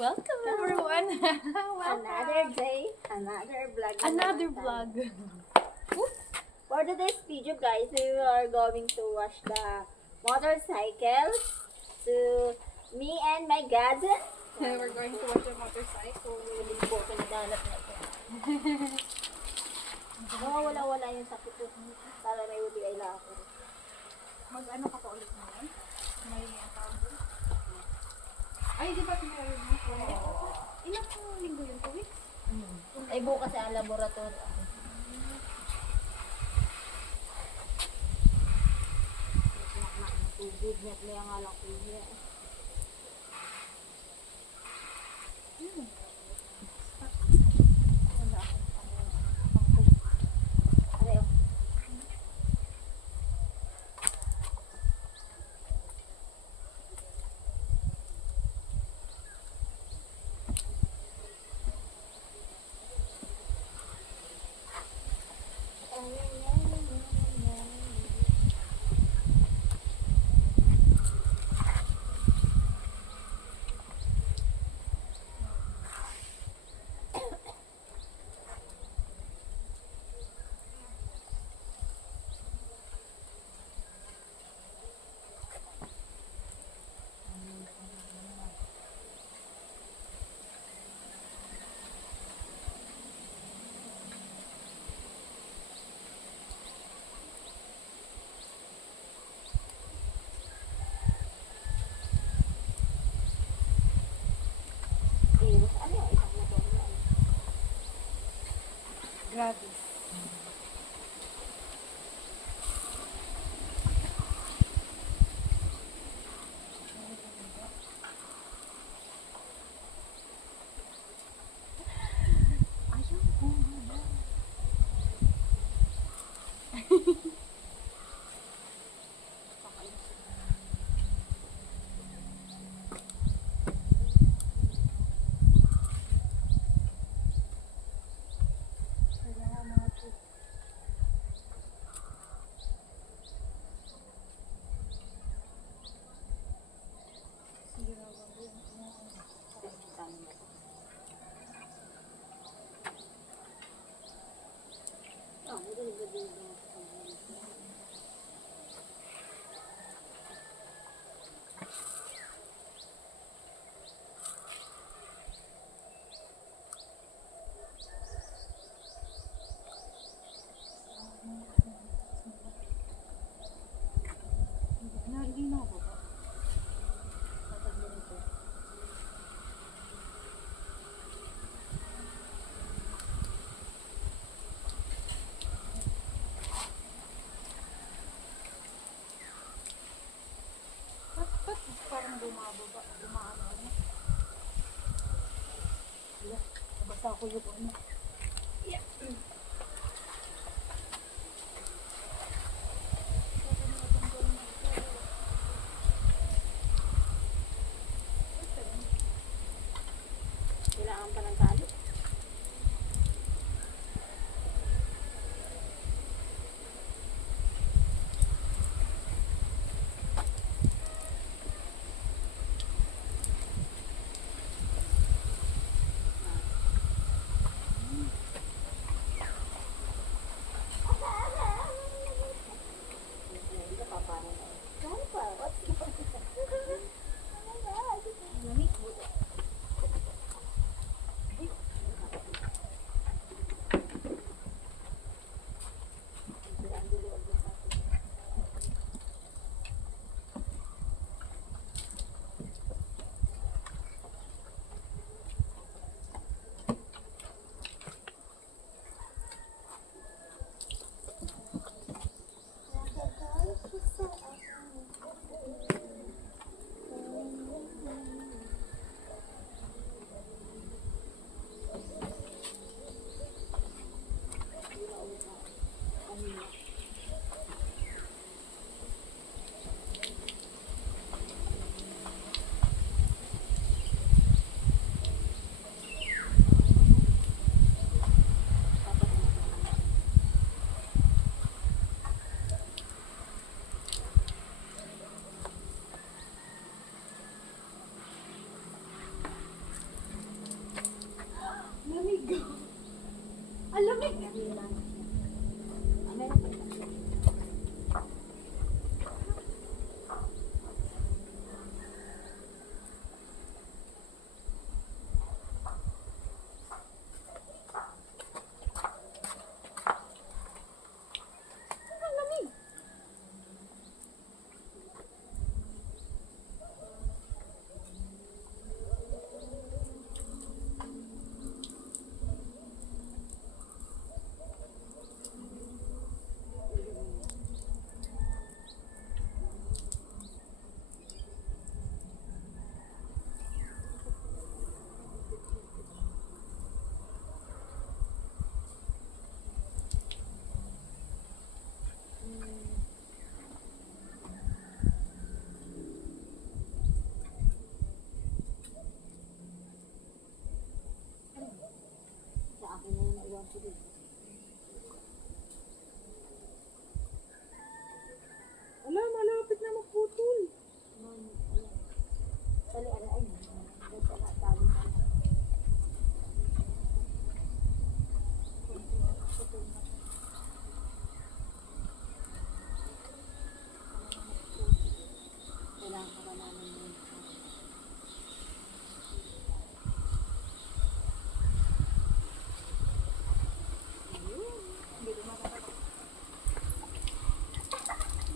Welcome everyone! Welcome. Another day, another vlog. na Another naman vlog. tayo. For today's video guys, we are going to wash the motorcycle to me and my cousin. We're going to watch the motorcycle. Huling po ko nadanap na ito. Wala yung sakit ko. Para may uli ay lako. Mag-ano ka pa ulit naman? May tawag doon? Ay, di ba meron mo? Ilang linggo yun? 2 weeks? Ay bukas ang laboratory. Tubig niya at may ang alang kuya. Grabe. Ayaw ko na. Nalinaw ko ba? Ba't parang bumababa? Umaano ano? Basta ako yung ano. Yeah. Kailangan pa ng tali.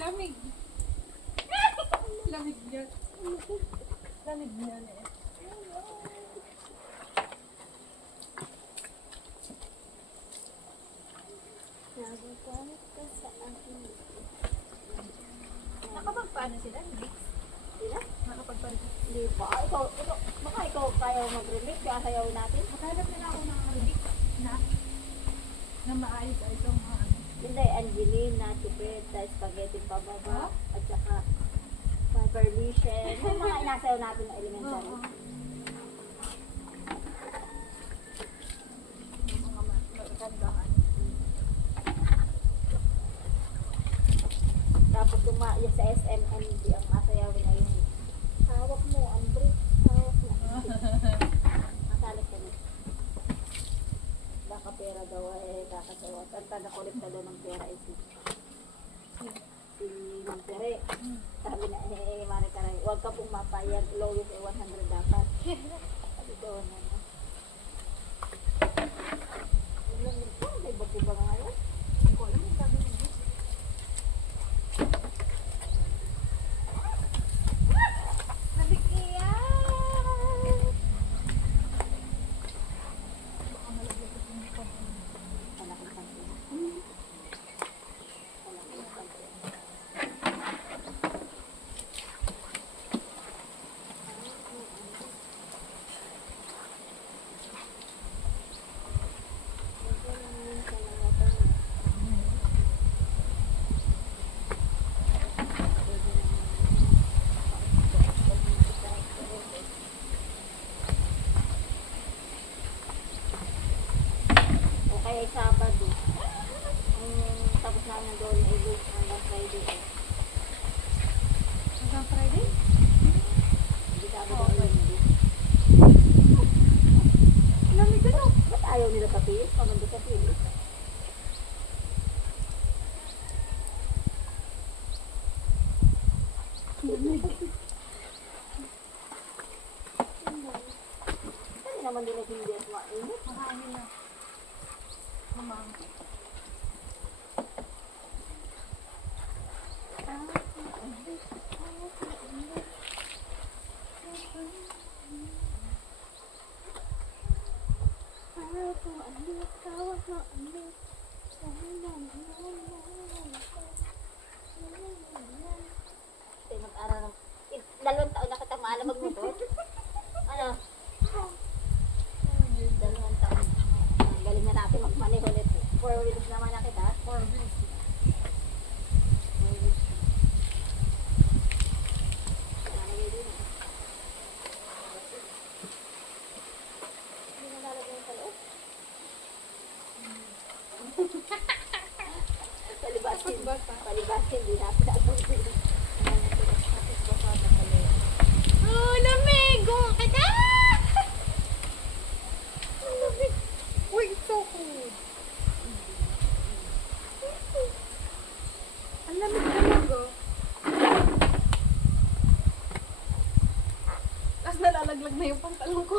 Lamig. Lamig niya. Lamig niya eh. Nagagalit ka sa akin. Nakapagpaano sila? Hindi. Sila? Nakapagpaano. Hindi ba? Baka ikaw kaya mag-remix kaya sayaw natin? Maghanap nila ako ng remix na maayos-ayos ang mga ano. Hindi, Angelina, Chipeta, Spaghetti Pababa, at saka Perdition. Yung mga inasayaw natin na elementary. Oo. Yung mga magandaan. Tapos yung sa SMND, ang masayawin ay yung hawak mo, Andre. Hawak mo. Masalit ka na. Baka pera daw ay kakasawa. Ang taga-kolekta daw ng pera ay si Mang Tere. Sabi na Mari Karay, huwag ka pong mapayag. Lowest ay 100 dapat. Sabi ko na. May bago ba ngayon? Hindi ko alam yung sabi niya. Nabikiyan! Baka malagyan ko yung pag-ano. Malaking pangkin. Malaking pangkin. Okay, Sabado. Tapos namin ng doon ay book hanggang Friday. Hanggang Friday? Hindi Sabado ay hindi. Lamig ka no? Ba't ayaw nila sa pilis? Pamando sa pilis. Kasi naman din hindi at mainit. Mahangin na. Mamang. Kasi mag-aral ng... 2 taon na kita maalam magmotor. Ano? 2 taon. Ang galing na natin magmaneho ulit. 4 wheels naman na kita. 4 weeks. 4 wheels. Nalagay din eh. Hindi na lalagay sa loob. Palibasin. Palibasin. Hindi natin natin. Tapos baka na pala. Oh, lamig! Gumaka! Ang lamig! Uy, it's so cold. Ang lamig talaga. Tapos nalalaglag na yung pantalon ko.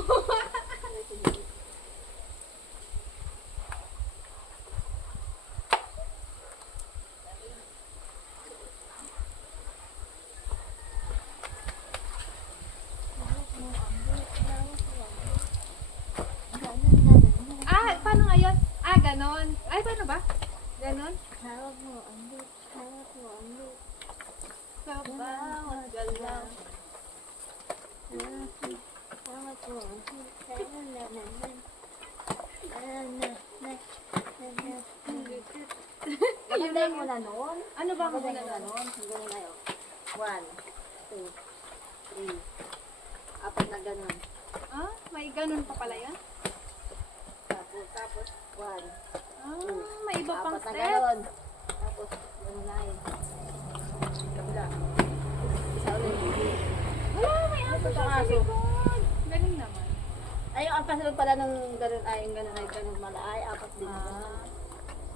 Paano nga yun? Ganon. Ay, paano ba? Ganon? Hawak mo ang lit. Hawak mo ang lit. Sa bawat galaw. Hawak mo ang lit. Maganda yung muna noon. Ano ba ang Maganda muna yung nun? noon. Ganun na yun. 1, 2, 3. 4 na ganun. Ah, may ganon pa pala yan? Tapos 1. May iba pang 4 na step. ganun. Tapos ganun na yun. Kabila. Isa ulit. Wala, may aso siya sa likod. Galing naman. Ay, ang kasunod pala ng ganun ay ganun ay ganun mala ay 4 din.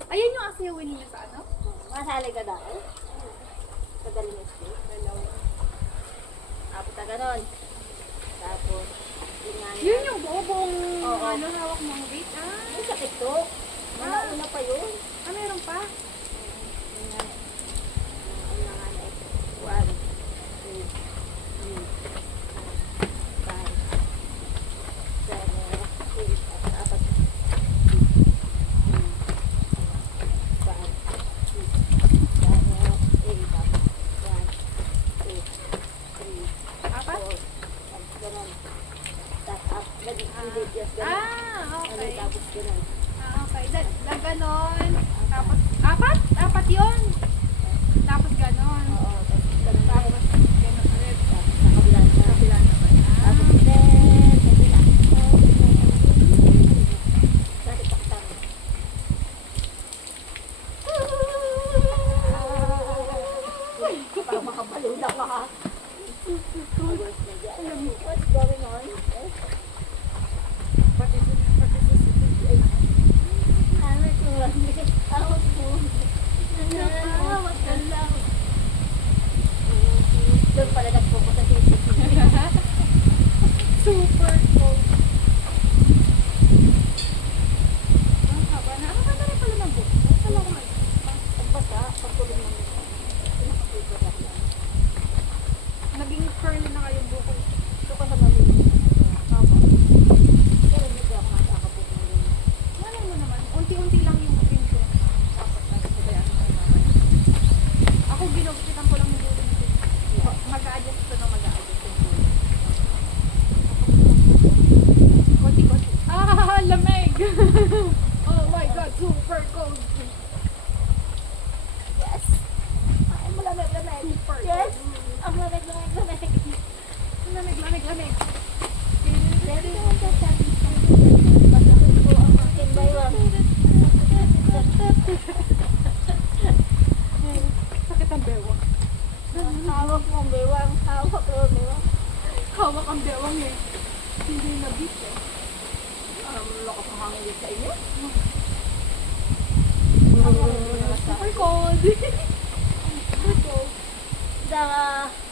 Ayan yung asiyawin niyo sa ano? Masali ka dahil. Sa galing escape. Dalawa. Tapos Basta ganon. Tapos, yun nga Yun yung buong Oo. ano, hawak mong weight. Ah, Yung sa TikTok. Una pa yun. ah meron pa? Yun nga. Ang nga na ito. 1, 2, 3, 4, 5, 7, 8, at apat. 4, 5, 6, 7, 8, 1, 2, 3, 4, ganon. Tapos, yes, ganon. Ah, okay. Tapos ganon. Ah, okay. Ganon. Tapos, apat? Apat yun. Tapos ganon. Oo, tapos ganon. Tapos, ganon ulit. Tapos sa kabila na. Kabila naman. Tapos Ah, then, sabi na. Dati paktan. Parang makabalula ka. What's going on? Ano ito? Tawag mo. Tawag ka lang. Doon pala nag-focus sa CCTV. super cold. Ang haba na. Ang haba na rin pala ng buhok. Kala ko may Ang basa, pagkulong mo nito. Pinakapito lang yan. naging curly na kayong buhok. Ito ka sa malinis. Haba. Pero hindi ako nakakabuk na yun. Malay mo naman, unti-unti lang yung cream ko. Tapos, nagsabayaan ko naman. Ako, ginugupitan ko lang yung buhok nito. Mag-a-adjust ko na mag-a-adjust yung buhok. Konti-konti. Ah, lamig! Oh my God, super cold. Yes! Ay, malamig-lamig. Super Yes! cold. Ang lamig-lamig-lamig. Lamig. Very masakit po ang aking baywang. Sakit ang bewang. Hawak mo ang baywang. Hawak mo ang baywang. Hawak ang bewang eh. Hindi na beat eh. Lakas ng hangin sa inyo. Super cold. Super cold. The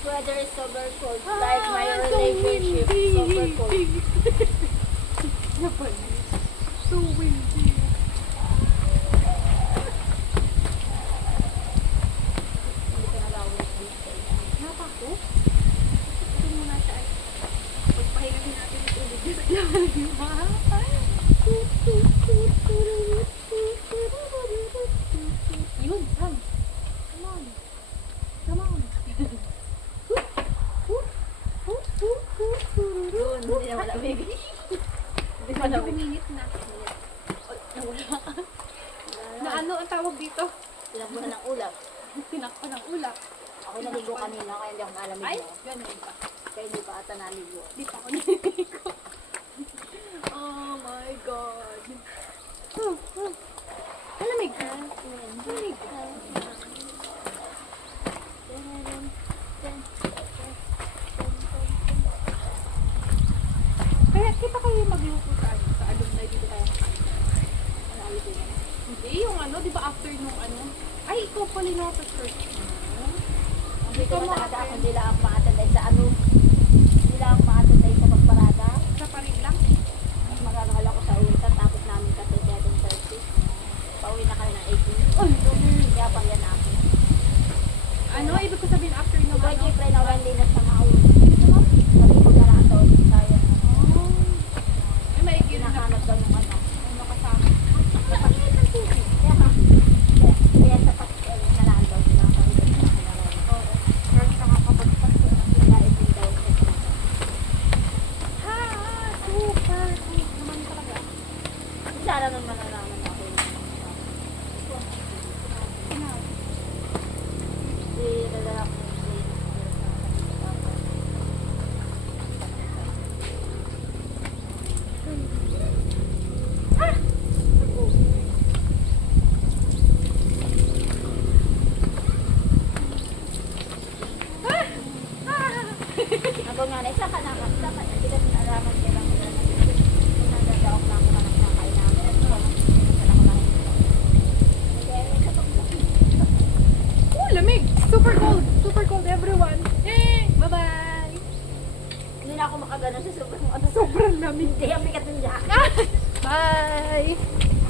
weather is super cold. Like my relationship. Super cold. Japanese. So windy. Hindi ka nagawin dito. Napako? Ito muna tayo. Pagpahinga din natin yung tubig. Di ba? Yun, Sam. Come on. Come on. Yun, hindi na malamig. Hindi Medyo malamig. uminit na. Na ano ang tawag dito? Tinakbuhan ng ulap. Tinakpa ng ulap. Ako naligo kanina kaya hindi ako malamig Ay, mo. ganun pa. Kaya hindi pa ata naligo. Di pa ako naliligo. Oh my God. Malamig. Malamig. Kaya kita kayo magluto sa ano, sa alumni dito tayo. Manalo din yan. Hindi, yung ano, di ba after nung ano? Ay, ikaw pala na sa church. Hindi ko matanda kung hindi lang ako makatanday sa ano. Hindi lang ako makatanday sa pagparada. Sa parin lang. Magkakala ko sa ulta tapos namin kasi 7:30. Pauwi na kami ng 18. Ay, dami. Kaya pang yan ako. Ano, ibig ko sabihin after nung Kaya ano? kaya na walang linas sa mga ulta. Kasi kung daraan daw, sayang. Ay, maigi na. Hinahanap daw ng ano. Ano kasama? Napainit ng tubig. Kaya sa pastel, nalaan daw sila ang pangit sa kanalan. Oo. Pero nakakapagpas ko na. Kaya din daw siya sa mga. Ha! Super! Naman talaga. Sana naman malalaman ako yung Sinabi. si lalaki ng Ako nga na, isa ka naman. Isa ka na. Hindi kasi naalaman kailang kung nagdadaok na ako ng nakain namin. ako makagano sa sobrang ano. Sobrang lamig. Hindi, ang bigat ng jacket. Bye!